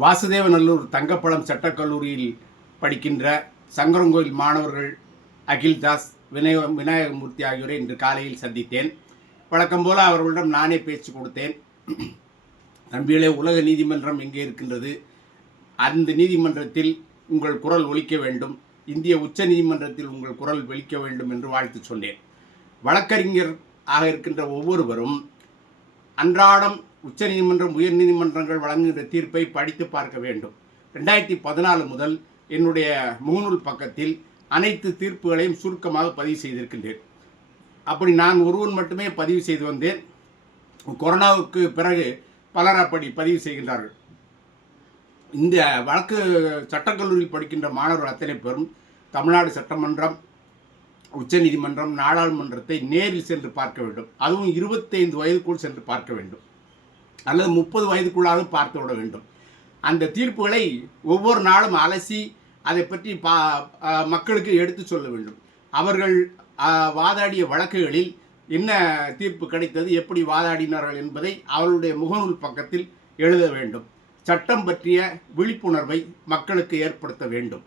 வாசுதேவநல்லூர் தங்கப்பழம் சட்டக்கல்லூரியில் படிக்கின்ற சங்கரங்கோயில் மாணவர்கள் அகில்தாஸ், விநாயகமூர்த்தி ஆகியோரை இன்று காலையில் சந்தித்தேன். வழக்கம் போல அவர்களிடம் நானே பேச்சு கொடுத்தேன். தம்பிகளே, உலக நீதிமன்றம் எங்கே இருக்கின்றது? அந்த நீதிமன்றத்தில் உங்கள் குரல் ஒலிக்க வேண்டும். இந்திய உச்ச நீதிமன்றத்தில் உங்கள் குரல் ஒலிக்க வேண்டும் என்று வாழ்த்து சொன்னேன். வழக்கறிஞர் ஆக இருக்கின்ற ஒவ்வொருவரும் அன்றாடம் உச்ச நீதிமன்றம், உயர் நீதிமன்றங்கள் வழங்குகின்ற தீர்ப்பை படித்து பார்க்க வேண்டும். 2014 முதல் என்னுடைய முகநூல் பக்கத்தில் அனைத்து தீர்ப்புகளையும் சுருக்கமாக பதிவு செய்திருக்கின்றேன். அப்படி நான் ஒருவன் மட்டுமே பதிவு செய்து வந்தேன். கொரோனாவுக்கு பிறகு பலர் அப்படி பதிவு செய்கின்றார்கள். இந்த வழக்கு சட்டக்கல்லூரியில் படிக்கின்ற மாணவர்கள் அத்தனை பேரும் தமிழ்நாடு சட்டமன்றம், உச்ச நீதிமன்றம், நாடாளுமன்றத்தை நேரில் சென்று பார்க்க வேண்டும். அதுவும் 25 வயதுக்குள் சென்று பார்க்க வேண்டும், அல்லது 30 வயதுக்குள்ளாக பார்த்து விட வேண்டும். அந்த தீர்ப்புகளை ஒவ்வொரு நாளும் அலசி அதை பற்றி மக்களுக்கு எடுத்து சொல்ல வேண்டும். அவர்கள் வாதாடிய வழக்குகளில் என்ன தீர்ப்பு கிடைத்தது, எப்படி வாதாடினார்கள் என்பதை அவர்களுடைய முகநூல் பக்கத்தில் எழுத வேண்டும். சட்டம் பற்றிய விழிப்புணர்வை மக்களுக்கு ஏற்படுத்த வேண்டும்.